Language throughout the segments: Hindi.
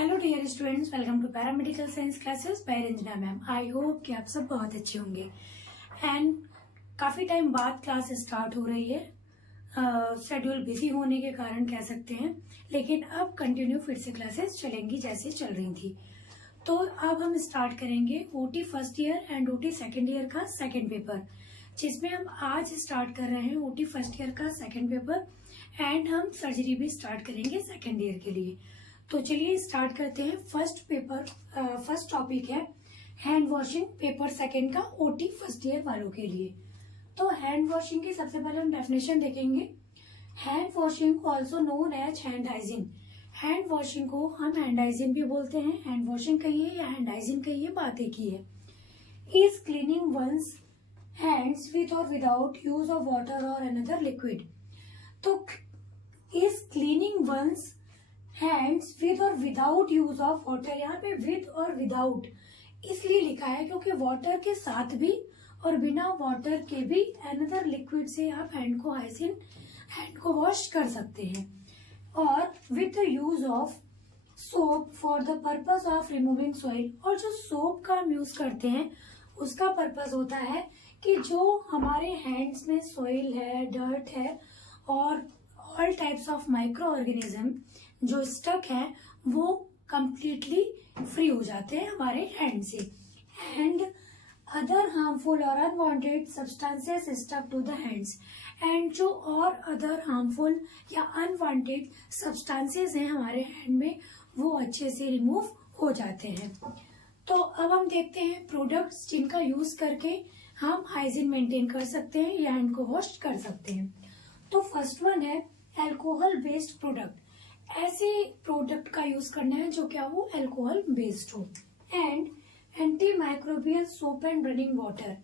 Hello dear students, welcome to paramedical science classes by Ranjana ma'am. I hope कि आप सब बहुत अच्छे होंगे एंड काफ़ी टाइम बाद क्लास स्टार्ट हो रही है। शेड्यूल बिजी होने के कारण कह सकते हैं, लेकिन अब कंटिन्यू फिर से क्लासेस चलेंगी जैसे चल रही थी। तो अब हम स्टार्ट करेंगे OT first year and OT second year का सेकेंड पेपर, जिसमें हम आज स्टार्ट कर रहे हैं ओटी फर्स्ट ईयर का सेकेंड पेपर एंड हम सर्जरी भी स्टार्ट करेंगे सेकेंड ईयर के लिए। तो चलिए स्टार्ट करते हैं। फर्स्ट टॉपिक है हैंड वॉशिंग, पेपर सेकेंड का ओटी फर्स्ट ईयर वालों के लिए। तो हैंड वॉशिंग की सबसे पहले हम डेफिनेशन देखेंगे। Hand washing also known as hand hygiene. Hand washing को हम हैंड हाइजीन भी बोलते हैं। हैंड वॉशिंग कहिए या हैंड हाइजीन कहिए, बात एक ही है। Is cleaning one's hands with और विदाउट यूज ऑफ वाटर और अनदर लिक्विड। तो is cleaning one's hands with और विदाउट यूज ऑफ वाटर, यहाँ पे विद और विदाउट इसलिए लिखा है क्योंकि वाटर के साथ भी और बिना वाटर के भी अनदर लिक्विड से आप हैंड को वॉश कर सकते हैं। और with the use of soap for the purpose of removing soil. और जो सोप का हम यूज करते हैं उसका पर्पस होता है कि जो हमारे हैंड्स में सॉइल है, डर्ट है और all types of micro organism जो स्टक है वो कंप्लीटली फ्री हो जाते हैं हमारे हैंड से। एंड अदर हार्मफुल और unwanted substances stuck to the hands. And जो और अदर हार्मफुल या अनवांटेड सब्सटेंसेस हैं हमारे हैंड में वो अच्छे से रिमूव हो जाते हैं। तो अब हम देखते हैं प्रोडक्ट्स जिनका यूज करके हम हाइजीन मेंटेन कर सकते हैं या हैंड को वॉश कर सकते हैं। तो फर्स्ट वन है अल्कोहल बेस्ड प्रोडक्ट। ऐसे प्रोडक्ट का यूज करना है जो क्या हो, अल्कोहल बेस्ड हो। And anti microbial soap and running water.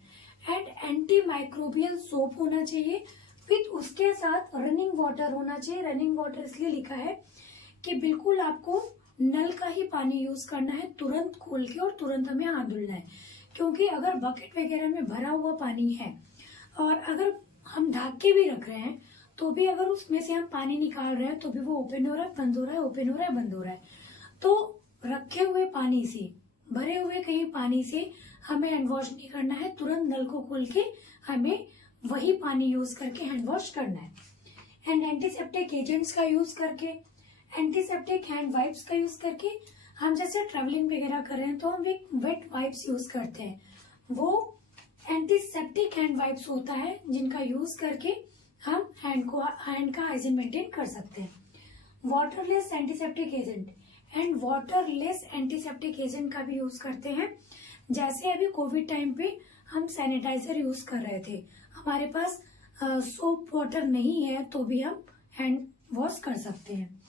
And anti microbial soap होना चाहिए, फिर उसके साथ रनिंग वाटर होना चाहिए। रनिंग वाटर इसलिए लिखा है कि बिल्कुल आपको नल का ही पानी यूज करना है, तुरंत खोल के और तुरंत हमें हाथ धुलना है। क्योंकि अगर बकेट वगैरह में भरा हुआ पानी है और अगर हम ढक के भी रख रहे हैं तो भी अगर उसमें से हम पानी निकाल रहे हैं तो भी वो ओपन हो रहा है, बंद हो रहा है, ओपन हो रहा है, बंद हो रहा है। तो रखे हुए पानी से, भरे हुए कहीं पानी से हमें हैंड वॉश नहीं करना है, तुरंत नल को खोल के हमें वही पानी यूज करके हैंड वॉश करना है। एंड एंटीसेप्टिक एजेंट्स का यूज करके, एंटीसेप्टिक हैंड वाइप्स का यूज करके, हम जैसे ट्रेवलिंग वगैरह कर रहे हैं तो हम एक वेट वाइप्स यूज करते हैं, वो एंटीसेप्टिक हैंड वाइप्स होता है जिनका यूज करके हम हैंड का हाइजीन मेंटेन कर सकते हैं। Waterless antiseptic agent and waterless antiseptic agent का भी यूज करते हैं। जैसे अभी कोविड टाइम पे हम सैनिटाइजर यूज कर रहे थे, हमारे पास सोप वाटर नहीं है तो भी हम हैंड वॉश कर सकते हैं।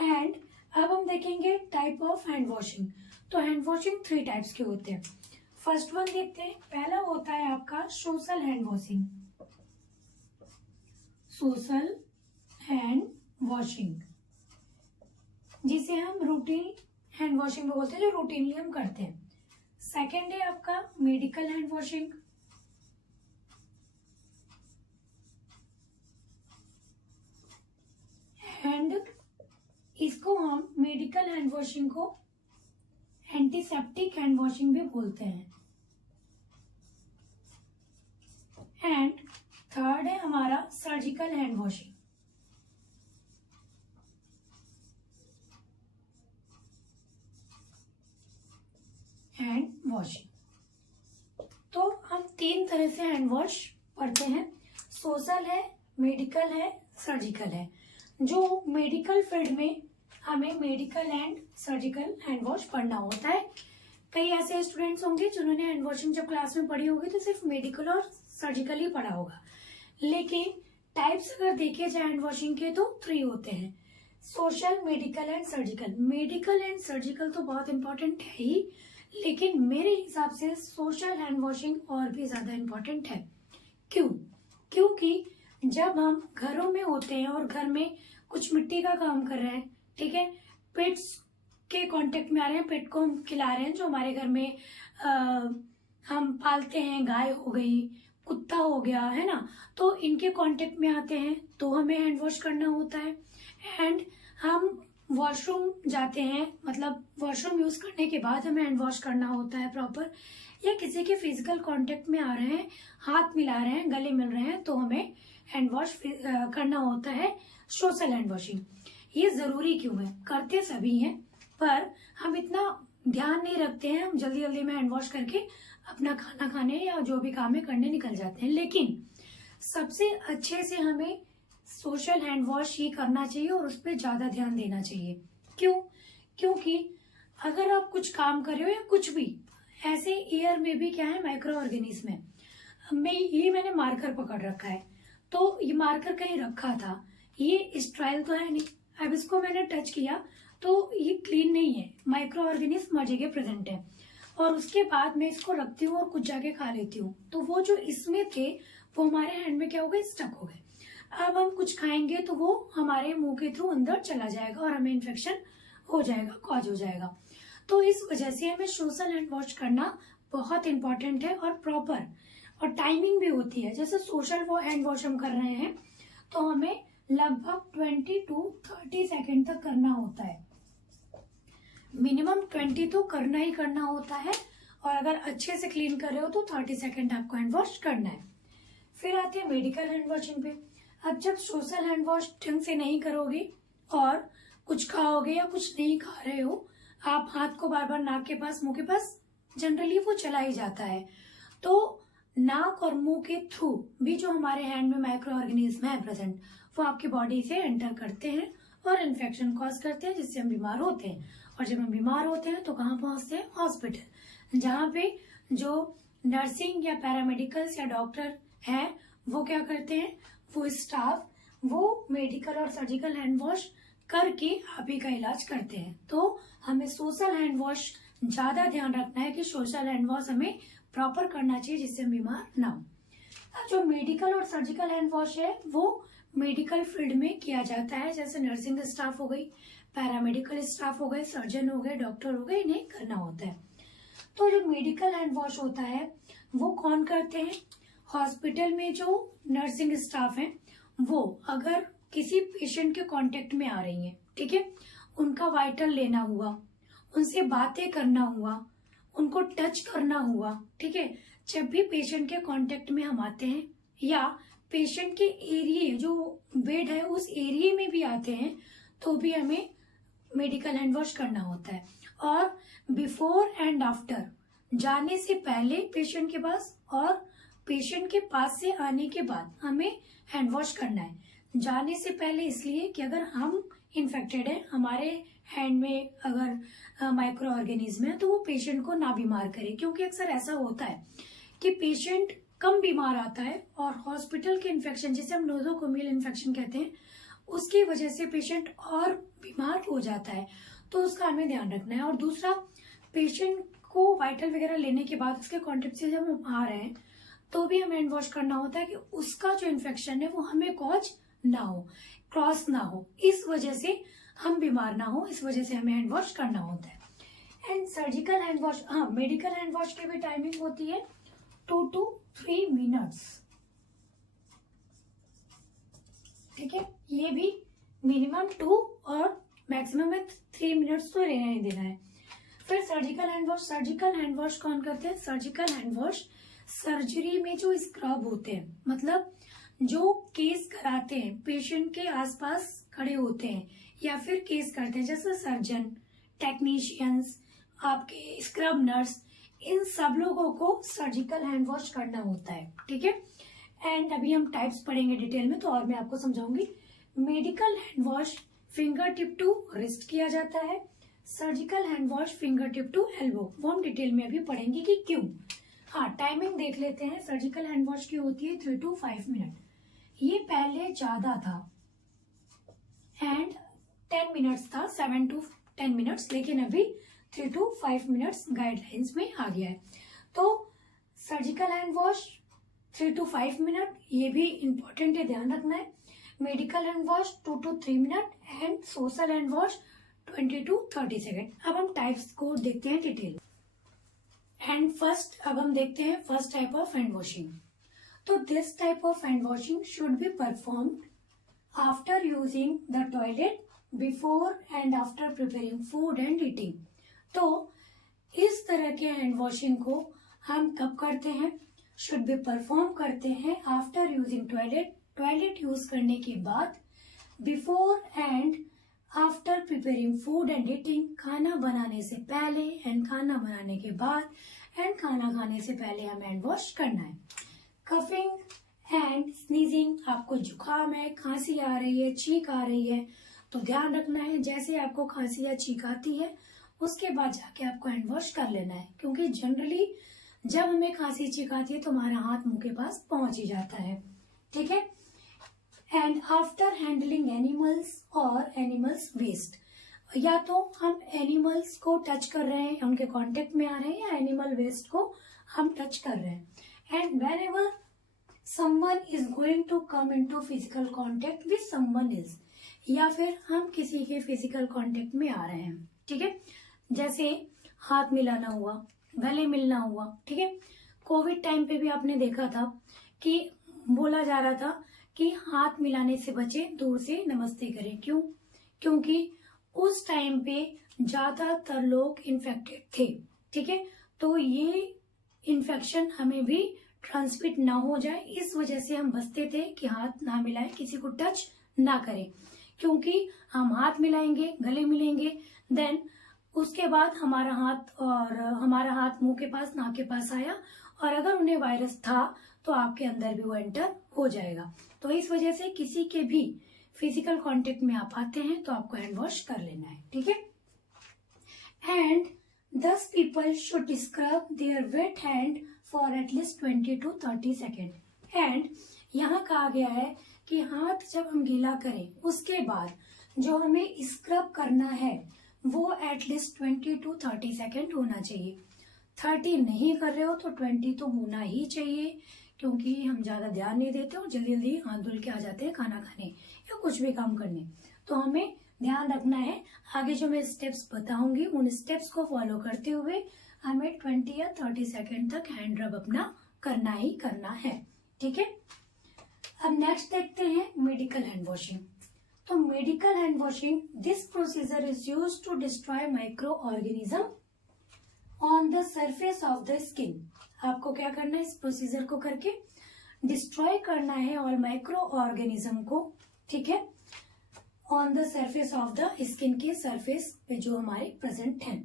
एंड अब हम देखेंगे टाइप ऑफ हैंड वॉशिंग। तो हैंड वॉशिंग 3 टाइप्स के होते हैं। फर्स्ट वन देखते हैं, पहला होता है आपका social hand washing. Social hand washing जिसे हम रूटीन हैंड वॉशिंग भी बोलते हैं, जो रूटीनली हम करते हैं। सेकेंड है आपका मेडिकल हैंड वॉशिंग। एंड इसको हम मेडिकल हैंड वॉशिंग को एंटीसेप्टिक हैंड वॉशिंग भी बोलते हैं। एंड थर्ड है हमारा सर्जिकल हैंड वॉशिंग। तो हम 3 तरह से हैंड वॉश पढ़ते हैं, सोशल है, मेडिकल है, सर्जिकल है। जो मेडिकल फील्ड में हमें medical and surgical hand wash पढ़ना होता है। कई ऐसे स्टूडेंट्स होंगे जिन्होंने हैंड वॉशिंग जब क्लास में पढ़ी होगी तो सिर्फ मेडिकल और सर्जिकल ही पढ़ा होगा, लेकिन टाइप्स अगर देखे जाए हैंड वॉशिंग के तो 3 होते हैं, social, medical and surgical. Medical and surgical तो बहुत इंपॉर्टेंट है ही, लेकिन मेरे हिसाब से सोशल हैंड वॉशिंग और भी ज्यादा इंपॉर्टेंट है। क्यों? क्योंकि जब हम घरों में होते हैं और घर में कुछ मिट्टी का काम कर रहे हैं, ठीक है, पेट्स के कांटेक्ट में आ रहे हैं, पेट को हम खिला रहे हैं, जो हमारे घर में हम पालते हैं, गाय हो गई, कुत्ता हो गया, है ना, तो इनके कांटेक्ट में आते हैं तो हमें हैंड वॉश करना होता है। एंड हम वॉशरूम जाते हैं, मतलब वॉशरूम यूज करने के बाद हमें हैंड वॉश करना होता है प्रॉपर, या किसी के फिजिकल कांटेक्ट में आ रहे हैं, हाथ मिला रहे हैं, गले मिल रहे हैं, तो हमें हैंड वॉश करना होता है, सोशल हैंड वॉशिंग। ये जरूरी क्यों है? करते सभी हैं पर हम इतना ध्यान नहीं रखते हैं, हम जल्दी जल्दी में हैंड वॉश करके अपना खाना खाने या जो भी काम है करने निकल जाते हैं। लेकिन सबसे अच्छे से हमें सोशल हैंड वॉश ही करना चाहिए और उस पर ज्यादा ध्यान देना चाहिए। क्यों? क्योंकि अगर आप कुछ काम कर रहे हो या कुछ भी ऐसे, एयर में भी क्या है, माइक्रो ऑर्गेनिज्म है। मैंने मार्कर पकड़ रखा है, तो ये मार्कर कहीं रखा था, ये स्ट्राइल तो है नहीं, अब इसको मैंने टच किया तो ये क्लीन नहीं है, माइक्रो ऑर्गेनिज्म हर जगह प्रेजेंट है, और उसके बाद मैं इसको रखती हूँ और कुछ जाके खा लेती हूँ, तो वो जो इसमें थे वो हमारे हैंड में क्या हो गए, स्टक हो गए। अब हम कुछ खाएंगे तो वो हमारे मुंह के थ्रू अंदर चला जाएगा और हमें इन्फेक्शन हो जाएगा, कॉज हो जाएगा। तो इस वजह से हमें सोशल हैंड वॉश करना बहुत इंपॉर्टेंट है और प्रॉपर, और टाइमिंग भी होती है। जैसे सोशल हैंड वॉश हम कर रहे हैं तो हमें लगभग 20 to 30 सेकेंड तक करना होता है, मिनिमम 20 तो करना ही करना होता है, और अगर अच्छे से क्लीन कर रहे हो तो 30 सेकेंड आपको हैंड वॉश करना है। फिर आते हैं मेडिकल हैंड वॉशिंग पे। अब जब सोशल हैंड वॉश ढंग से नहीं करोगे और कुछ खाओगे या कुछ नहीं खा रहे हो, आप हाथ को बार बार नाक के पास, मुंह के पास, जनरली वो चला ही जाता है, तो नाक और मुंह के थ्रू भी जो हमारे हैंड में माइक्रो ऑर्गेनिज्म है प्रेजेंट, वो आपकी बॉडी से एंटर करते हैं और इन्फेक्शन कॉज करते हैं, जिससे हम बीमार होते हैं। और जब हम बीमार होते हैं तो कहाँ पहुंचते हैं? हॉस्पिटल, जहाँ पे जो नर्सिंग या पैरामेडिकल्स या डॉक्टर हैं वो क्या करते हैं, वो स्टाफ वो मेडिकल और सर्जिकल हैंड वॉश करके आप ही का इलाज करते हैं। तो हमें सोशल हैंड वॉश ज्यादा ध्यान रखना है कि सोशल हैंड वॉश हमें प्रॉपर करना चाहिए, जिससे हम बीमार ना हो। अब जो मेडिकल और सर्जिकल हैंड वॉश है वो मेडिकल फील्ड में किया जाता है, जैसे नर्सिंग स्टाफ हो गई, पैरामेडिकल स्टाफ हो गए, सर्जन हो गए, डॉक्टर हो गए, इन्हें करना होता है। तो जो मेडिकल हैंड वॉश होता है वो कौन करते हैं? हॉस्पिटल में जो नर्सिंग स्टाफ है वो अगर किसी पेशेंट के कांटेक्ट में आ रही हैं, ठीक है, उनका वाइटल लेना हुआ, उनसे बातें करना हुआ, उनको टच करना हुआ, ठीक है, जब भी पेशेंट के कांटेक्ट में हम आते हैं या पेशेंट के एरिया जो बेड है उस एरिया में भी आते हैं, तो भी हमें मेडिकल हैंड वॉश करना होता है। और बिफोर एंड आफ्टर, जाने से पहले पेशेंट के पास और पेशेंट के पास से आने के बाद हमें हैंड वॉश करना है। जाने से पहले इसलिए कि अगर हम इन्फेक्टेड है, हमारे हैंड में अगर माइक्रो ऑर्गेनिज्म है, तो वो पेशेंट को ना बीमार करे, क्योंकि अक्सर ऐसा होता है कि पेशेंट कम बीमार आता है और हॉस्पिटल के इन्फेक्शन, जिसे हम नोजोकोमियल इन्फेक्शन कहते हैं, उसकी वजह से पेशेंट और बीमार हो जाता है, तो उसका हमें ध्यान रखना है। और दूसरा, पेशेंट को वाइटल वगैरह लेने के बाद उसके कॉन्टेक्ट से जब हम आ रहे हैं तो भी हमें हैंड वॉश करना होता है कि उसका जो इन्फेक्शन है वो हमें कॉज ना हो, क्रॉस ना हो, इस वजह से हम बीमार ना हो, इस वजह से हमें हैंड वॉश करना होता है। एंड सर्जिकल हैंड वॉश, हाँ, मेडिकल हैंड वॉश की भी टाइमिंग होती है 2 to 3 मिनट्स, ठीक है, ये भी मिनिमम 2 और मैक्सिमम में 3 मिनट्स तो रहना ही देना है। फिर सर्जिकल हैंड वॉश कौन करते हैं? सर्जिकल हैंड वॉश सर्जरी में जो स्क्रब होते हैं, मतलब जो केस कराते हैं, पेशेंट के आसपास खड़े होते हैं या फिर केस करते हैं, जैसे सर्जन, टेक्नीशियंस, आपके स्क्रब नर्स, इन सब लोगों को सर्जिकल हैंड वॉश करना होता है, ठीक है। एंड अभी हम टाइप्स पढ़ेंगे डिटेल में, तो और मैं आपको समझाऊंगी। Medical hand wash finger tip to wrist किया जाता है, surgical hand wash finger tip to elbow, वो हम डिटेल में अभी पढ़ेंगे कि क्यों। हाँ, टाइमिंग देख लेते हैं। सर्जिकल हैंड वॉश की होती है 3 to 5 मिनट, ये पहले ज्यादा था एंड 10 मिनट्स था, 7 to 10 मिनट्स, लेकिन अभी 3 to 5 मिनट्स गाइडलाइंस में आ गया है। तो surgical hand wash 3 to 5 minute, ये भी इंपॉर्टेंट है, ध्यान रखना है। Medical hand wash 2 to 3 minute and social hand wash 20 to 30 second. अब हम टाइप्स को देखते हैं डिटेल। एंड फर्स्ट, अब हम देखते हैं first type of hand washing. तो this type of hand washing should be performed after using the toilet before and after preparing food and eating. तो इस तरह के हैंड वॉशिंग को हम कब करते हैं, शुड बी परफॉर्म करते हैं after using toilet, toilet use करने के बाद, before and after preparing food and eating, खाना बनाने से पहले एंड खाना बनाने के बाद एंड खाना खाने से पहले हम हैंड वॉश करना है। कफिंग एंड स्नीजिंग, आपको जुकाम है, खांसी आ रही है, छींक आ रही है, तो ध्यान रखना है जैसे आपको खांसी या छींक आती है उसके बाद जाके आपको हैंड वॉश कर लेना है, क्योंकि जनरली जब हमें खांसी छींक आती है तो हमारा हाथ मुंह के पास पहुंच ही जाता है। ठीक है। एंड आफ्टर हैंडलिंग एनिमल्स और एनिमल्स वेस्ट, या तो हम एनिमल्स को टच कर रहे हैं, उनके कांटेक्ट में आ रहे हैं, या एनिमल वेस्ट को हम टच कर रहे हैं। And whenever someone is going to come into physical contact with someone else, या फिर हम किसी के फिजिकल कांटेक्ट में आ रहे हैं। ठीक है। जैसे हाथ मिलाना हुआ, गले मिलना हुआ। ठीक है। कोविड टाइम पे भी आपने देखा था कि बोला जा रहा था कि हाथ मिलाने से बचें, दूर से नमस्ते करें। क्यों? क्योंकि उस टाइम पे ज्यादातर लोग इन्फेक्टेड थे। ठीक है। तो ये इन्फेक्शन हमें भी ट्रांसमिट ना हो जाए, इस वजह से हम बचते थे कि हाथ ना मिलाएं, किसी को टच ना करें, क्योंकि हम हाथ मिलाएंगे, गले मिलेंगे, देन उसके बाद हमारा हाथ मुंह के पास, नाक के पास आया, और अगर उन्हें वायरस था तो आपके अंदर भी वो एंटर हो जाएगा। तो इस वजह से किसी के भी फिजिकल कांटेक्ट में आप आते हैं तो आपको हैंड वॉश कर लेना है। ठीक है। And 10 people should scrub their wet hand for at least 20 to 30 seconds। And यहाँ कहा गया है कि हाथ जब हम गीला करें उसके बाद जो हमें स्क्रब करना है वो एटलीस्ट 20 to 30 सेकेंड होना चाहिए। 30 नहीं कर रहे हो तो 20 तो होना ही चाहिए, क्योंकि हम ज्यादा ध्यान नहीं देते और जल्दी जल्दी हाथ धुल के आ जाते हैं खाना खाने या कुछ भी काम करने। तो हमें ध्यान रखना है, आगे जो मैं स्टेप्स बताऊंगी उन स्टेप्स को फॉलो करते हुए हमें 20 या 30 सेकेंड तक हैंड रब अपना करना ही करना है। ठीक है। अब नेक्स्ट देखते हैं मेडिकल हैंड वॉशिंग। तो medical hand washing, this procedure is used to destroy micro organism on the surface of the skin. आपको क्या करना है, इस प्रोसीजर को करके डिस्ट्रॉय करना है और माइक्रो ऑर्गेनिज्म को। ठीक है। On the surface of the skin के सरफेस पे जो हमारे प्रेजेंट हैं।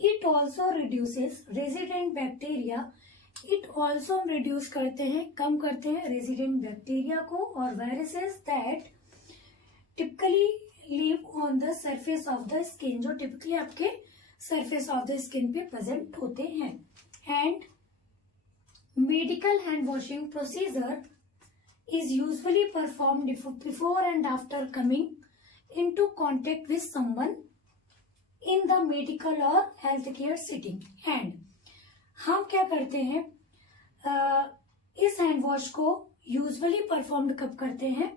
It also reduces resident bacteria, it also reduce करते हैं, कम करते हैं रेजिडेंट बैक्टीरिया को और viruses that typically live on the surface of the skin, जो टिपिकली आपके सरफेस ऑफ द स्किन पे प्रेजेंट होते हैं। And medical hand washing procedure is usually performed before and after coming into contact with someone in the medical or healthcare setting। And हम क्या करते हैं, इस हैंड वॉश को यूजुअली परफॉर्म कब करते हैं,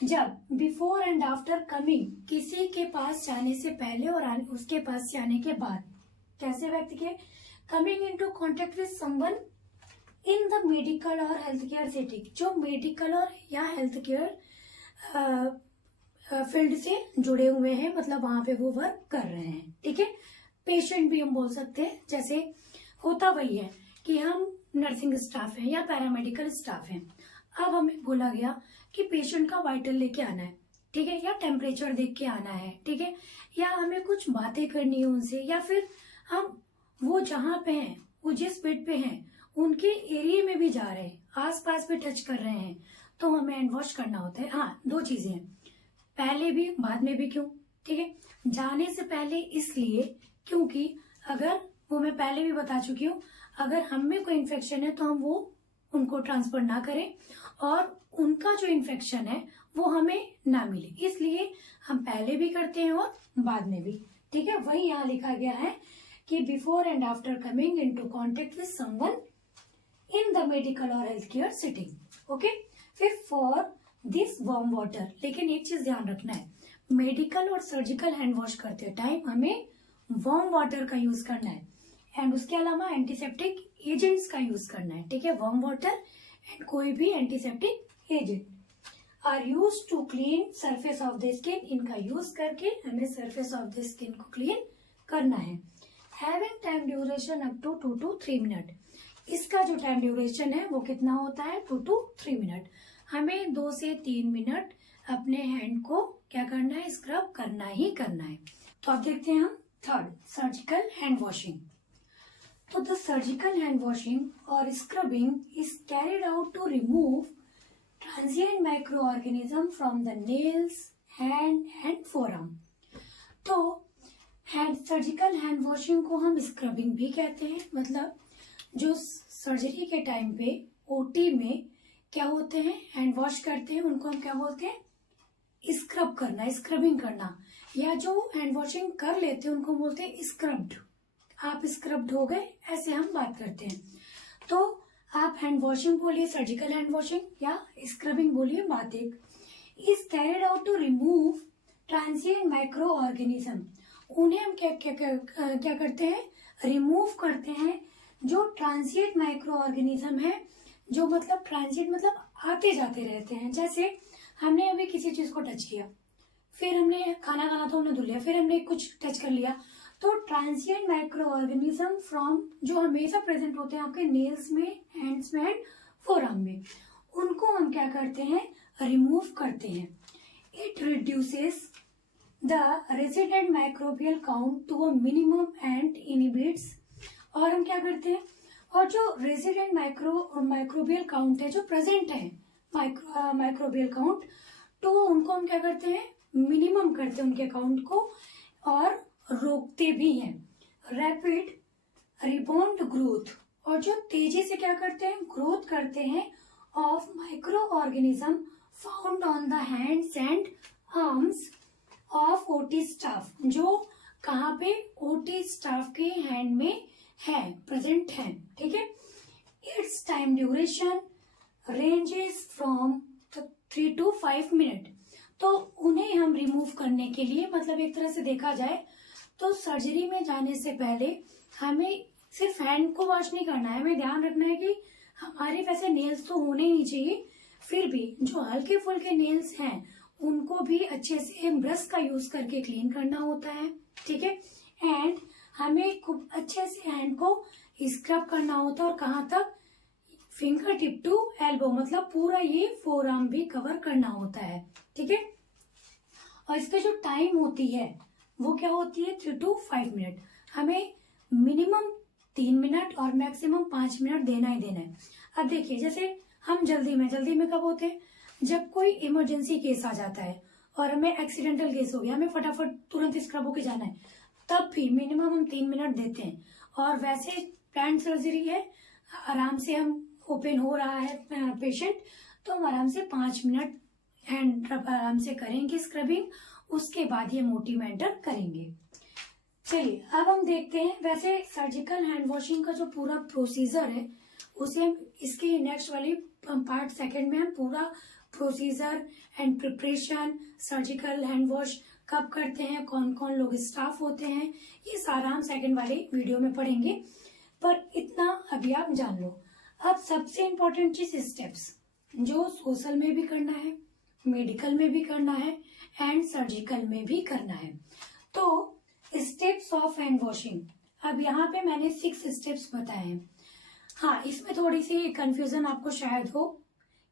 जब बिफोर एंड आफ्टर कमिंग, किसी के पास जाने से पहले और उसके पास जाने के बाद। कैसे व्यक्ति के coming into contact with someone in the medical और हेल्थ केयर सेटिंग, जो मेडिकल और या हेल्थ केयर फील्ड से जुड़े हुए हैं, मतलब वहां पे वो वर्क कर रहे हैं। ठीक है। पेशेंट भी हम बोल सकते हैं, जैसे होता वही है कि हम नर्सिंग स्टाफ हैं या पैरामेडिकल स्टाफ हैं। अब हमें बोला गया कि पेशेंट का वाइटल लेके आना है, ठीक है, या टेम्परेचर देख के आना है, ठीक है, या हमें कुछ बातें करनी है उनसे, या फिर हम वो जहाँ पे हैं, वो जिस बेड पे हैं उनके एरिया में भी जा रहे हैं, आस पास भी टच कर रहे हैं, तो हमें हैंड वॉश करना होता है। हाँ, दो चीजें हैं, पहले भी बाद में भी। क्यों? ठीक है, जाने से पहले इसलिए क्योंकि अगर वो मैं पहले भी बता चुकी हूँ, अगर हम में कोई इन्फेक्शन है तो हम वो उनको ट्रांसफर ना करें और उनका जो इन्फेक्शन है वो हमें ना मिले, इसलिए हम पहले भी करते हैं और बाद में भी। ठीक है, वही यहाँ लिखा गया है कि before and after coming into contact with someone in the medical और हेल्थ केयर सेटिंग। ओके, फिर फॉर दिस वार्म वाटर, लेकिन एक चीज ध्यान रखना है, मेडिकल और सर्जिकल हैंड वॉश करते टाइम हमें वार्म वाटर का यूज करना है एंड उसके अलावा एंटीसेप्टिक एजेंट्स का यूज करना है। ठीक है, वार्म वाटर एंड कोई भी antiseptic agent. Are use to clean surface of the skin. इनका यूज करके हमें सरफेस ऑफ द स्किन को क्लीन करना है। Having time duration up to 2 to 3 minute. इसका जो टाइम ड्यूरेशन है वो कितना होता है, 2 to 3 मिनट। हमें 2 से 3 मिनट अपने हैंड को क्या करना है, स्क्रब करना ही करना है। तो अब देखते हैं हम थर्ड, सर्जिकल हैंड वॉशिंग। तो द सर्जिकल हैंड वॉशिंग और scrubbing is carried out to remove transient micro organism from the nails, hand and forearm. तो सर्जिकल हैंड वॉशिंग को हम स्क्रबिंग भी कहते हैं। मतलब जो सर्जरी के टाइम पे ओटी में क्या होते हैं, हैंड वॉश करते हैं, उनको हम क्या बोलते हैं, स्क्रब करना, स्क्रबिंग करना। या जो हैंड वॉशिंग कर लेते हैं उनको बोलते हैं स्क्रब्ड। आप स्क्रब्ड हो गए, ऐसे हम बात करते हैं। तो आप हैंड वॉशिंग बोलिए सर्जिकल हैंड वॉशिंग, या स्क्रबिंग बोलिए, बात एक। Is carried out to remove transient micro organism. उन्हें हम क्या करते हैं, रिमूव करते हैं। जो ट्रांजिएंट माइक्रो ऑर्गेनिज्म है, जो मतलब ट्रांजिएंट मतलब आते जाते रहते हैं। जैसे हमने अभी किसी चीज को टच किया, फिर हमने खाना खाना तो हमने धुल लिया, फिर हमने कुछ टच कर लिया, तो ट्रांजिएंट माइक्रो ऑर्गेनिज्म फ्रॉम जो हमेशा प्रेजेंट होते हैं आपके नेल्स में, हैंड्स में एंड फोरआर्म में, उनको हम क्या करते हैं, रिमूव करते हैं। It reduces the resident microbial count to a minimum and inhibits. और हम क्या करते हैं, और जो रेजिडेंट माइक्रोबियल काउंट है, जो प्रेजेंट है माइक्रोबियल काउंट, तो उनको हम क्या करते हैं, मिनिमम करते हैं उनके काउंट को, और रोकते भी हैं। रैपिड रिबाउंड ग्रोथ, और जो तेजी से क्या करते हैं, ग्रोथ करते हैं of micro organism found on the hands and arms of OT staff. जो कहाँ पे, ओटी स्टाफ के हैंड में है, प्रेजेंट है, ठीक है। It's time duration ranges from 3 to 5 minute. तो उन्हें हम रिमूव करने के लिए, मतलब एक तरह से देखा जाए तो सर्जरी में जाने से पहले हमें सिर्फ हैंड को वॉश नहीं करना है, हमें ध्यान रखना है कि हमारे वैसे नेल्स तो होने ही चाहिए, फिर भी जो हल्के फुल्के नेल्स हैं उनको भी अच्छे से ब्रश का यूज करके क्लीन करना होता है, ठीक है। एंड हमें खूब अच्छे से हैंड को स्क्रब करना होता है, और कहाँ तक, फिंगर टिप टू एल्बो, मतलब पूरा ये फोरआर्म भी कवर करना होता है, ठीक है। और इसका जो टाइम होती है वो क्या होती है, 3 to 5 मिनट। हमें मिनिमम 3 मिनट और मैक्सिमम 5 मिनट देना ही देना है। अब देखिए, जैसे हम जल्दी में कब होते हैं, जब कोई इमरजेंसी केस आ जाता है और हमें एक्सीडेंटल केस हो गया, हमें फटाफट तुरंत स्क्रब होके जाना है, तब भी मिनिमम हम 3 मिनट देते हैं। और वैसे प्लांट सर्जरी है, आराम से हम ओपन हो रहा है पेशेंट, तो हम आराम से 5 मिनट हैंड आराम से करेंगे स्क्रबिंग, उसके बाद ये मोटी मेंटर करेंगे। चलिए अब हम देखते हैं, वैसे सर्जिकल हैंड वॉशिंग का जो पूरा प्रोसीजर है उसे हम इसके नेक्स्ट वाली पार्ट सेकंड में हम पूरा procedure and preparation, surgical hand wash कब करते हैं, कौन कौन लोग स्टाफ होते हैं, ये सारा हम सेकंड वाले वीडियो में पढ़ेंगे। पर इतना अभी आप जान लो। अब सबसे इम्पोर्टेंट चीज, स्टेप्स जो सोशल में भी करना है, मेडिकल में भी करना है एंड सर्जिकल में भी करना है। तो स्टेप्स ऑफ हैंड वॉशिंग, अब यहाँ पे मैंने 6 स्टेप्स बताए हैं। हाँ, इसमें थोड़ी सी कंफ्यूजन आपको शायद हो,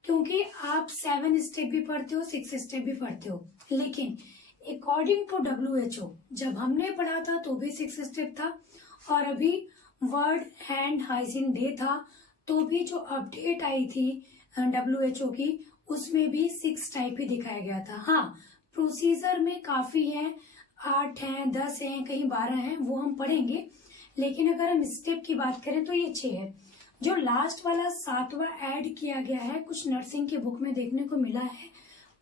क्योंकि आप 7 स्टेप भी पढ़ते हो, 6 स्टेप भी पढ़ते हो, लेकिन अकॉर्डिंग टू WHO जब हमने पढ़ा था तो भी 6 स्टेप था, और अभी वर्ल्ड हैंड हाइजीन डे था तो भी जो अपडेट आई थी WHO की, उसमें भी 6 टाइप ही दिखाया गया था। हाँ, प्रोसीजर में काफी है, 8 हैं, 10 हैं, कहीं 12 हैं, वो हम पढ़ेंगे। लेकिन अगर हम स्टेप की बात करें तो ये 6 है। जो लास्ट वाला 7वां ऐड किया गया है, कुछ नर्सिंग की बुक में देखने को मिला है,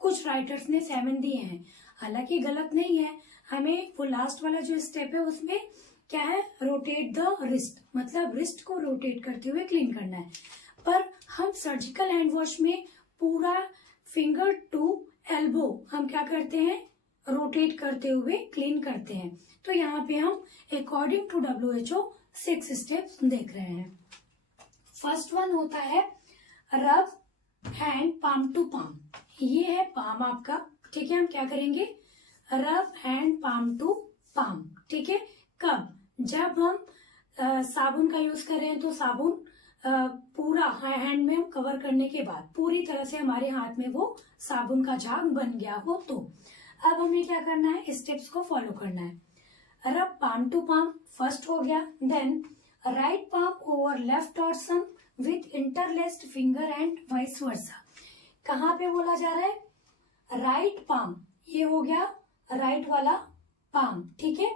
कुछ राइटर्स ने 7 दिए हैं, हालांकि गलत नहीं है। हमें वो लास्ट वाला जो स्टेप है उसमें क्या है, रोटेट द रिस्ट, मतलब रिस्ट को रोटेट करते हुए क्लीन करना है। पर हम सर्जिकल हैंड वॉश में पूरा फिंगर टू एल्बो हम क्या करते हैं, रोटेट करते हुए क्लीन करते हैं। तो यहाँ पे हम अकॉर्डिंग टू WHO 6 स्टेप्स देख रहे हैं। फर्स्ट वन होता है रब हैंड पाम टू पाम, ये है पाम आपका, ठीक है। हम क्या करेंगे, रब हैंड पाम टू पाम, ठीक है। कब, जब हम साबुन का यूज कर रहे हैं तो साबुन पूरा हैंड में कवर करने के बाद पूरी तरह से हमारे हाथ में वो साबुन का झाग बन गया हो तो। अब हमें क्या करना है, स्टेप्स को फॉलो करना है। रब पाम टू पाम फर्स्ट हो गया, then right palm over left dorsum with interlaced finger and vice versa. कहाँ पे बोला जा रहा है, राइट पाम, ये हो गया राइट वाला पाम, ठीक है।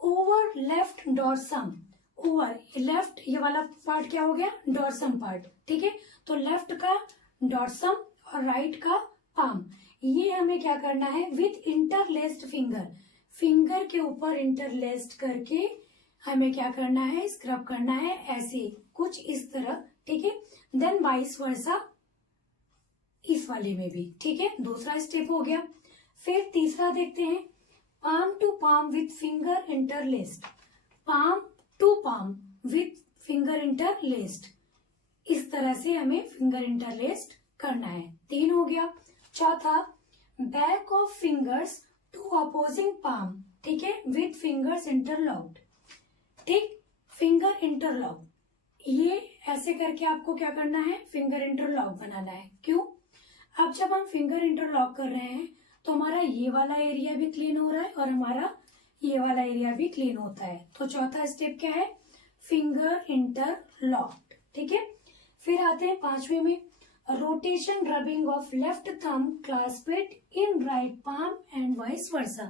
Over left dorsum, over left ये वाला पार्ट क्या हो गया, डॉर्सम पार्ट, ठीक है। तो लेफ्ट का डॉर्सम और राइट का पाम, ये हमें क्या करना है, विथ इंटरलेस्ड फिंगर, फिंगर के ऊपर इंटरलेस्ड करके हमें क्या करना है, स्क्रब करना है, ऐसे कुछ इस तरह, ठीक है। देन वाइस वर्सा इस वाले में भी, ठीक है। दूसरा स्टेप हो गया। फिर तीसरा देखते हैं, palm to palm with finger interlaced, palm to palm with finger interlaced, इस तरह से हमें फिंगर इंटरलेस्ड करना है। 3 हो गया। चौथा, back of fingers to opposing palm, ठीक है, विथ फिंगर्स इंटरलॉक्ड, ठीक, फिंगर इंटरलॉक, ये ऐसे करके आपको क्या करना है, फिंगर इंटरलॉक बनाना है। क्यों, अब जब हम फिंगर इंटरलॉक कर रहे हैं तो हमारा ये वाला एरिया भी क्लीन हो रहा है और हमारा ये वाला एरिया भी क्लीन होता है। तो चौथा स्टेप क्या है, फिंगर इंटरलॉक्ड, ठीक है। फिर आते हैं 5वें में, rotation rubbing of left thumb clasped in right palm and vice versa.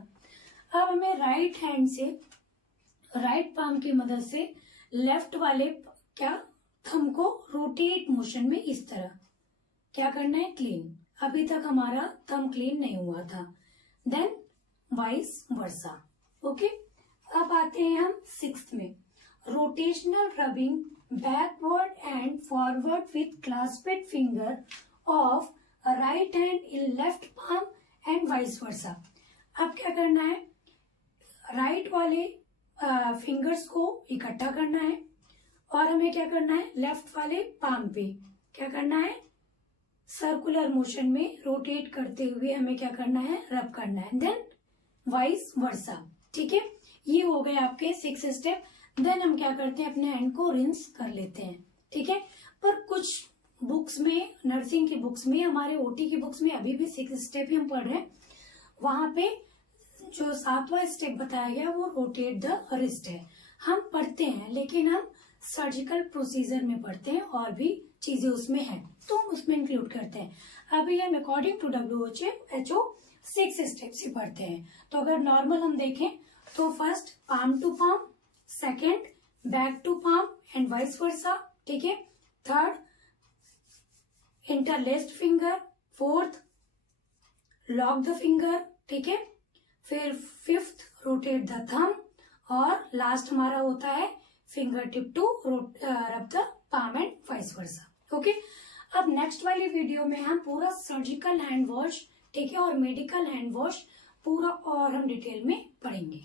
अब हमें राइट हैंड से, राइट पाम की मदद से लेफ्ट वाले क्या थंब को रोटेट मोशन में इस तरह क्या करना है, क्लीन। अभी तक हमारा थंब क्लीन नहीं हुआ था। Then vice versa, okay. अब आते हैं हम 6th में, rotational rubbing backward and forward with clasped finger of right hand in left palm and vice versa. अब क्या करना है, राइट वाले फिंगर्स को इकट्ठा करना है और हमें क्या करना है, लेफ्ट वाले पाम पे क्या करना है, सर्कुलर मोशन में रोटेट करते हुए हमें क्या करना है, रब करना है। देन वाइस वर्सा, ठीक है। ये हो गए आपके 6 स्टेप। देन हम क्या करते हैं, अपने हैंड को रिंस कर लेते हैं, ठीक है। पर कुछ बुक्स में, नर्सिंग की बुक्स में, हमारे ओटी की बुक्स में अभी भी 6 स्टेप ही हम पढ़ रहे हैं। वहां पे जो 7वां स्टेप बताया गया वो रोटेट द रिस्ट है। हम पढ़ते हैं लेकिन हम सर्जिकल प्रोसीजर में पढ़ते हैं और भी चीजें उसमें हैं तो हम उसमें इंक्लूड करते हैं। अभी हम अकॉर्डिंग टू WHO 6 स्टेप्स ही पढ़ते हैं। तो अगर नॉर्मल हम देखें तो first palm to palm, second back to palm and vice versa, ठीक है। Third interlaced finger, fourth lock the finger, ठीक है। फिर 5th रोटेट द थंब और लास्ट हमारा होता है finger tip to rub the palm and vice versa, okay. अब नेक्स्ट वाली वीडियो में हम पूरा सर्जिकल हैंड वॉश, ठीक है, और मेडिकल हैंड वॉश पूरा और हम डिटेल में पढ़ेंगे।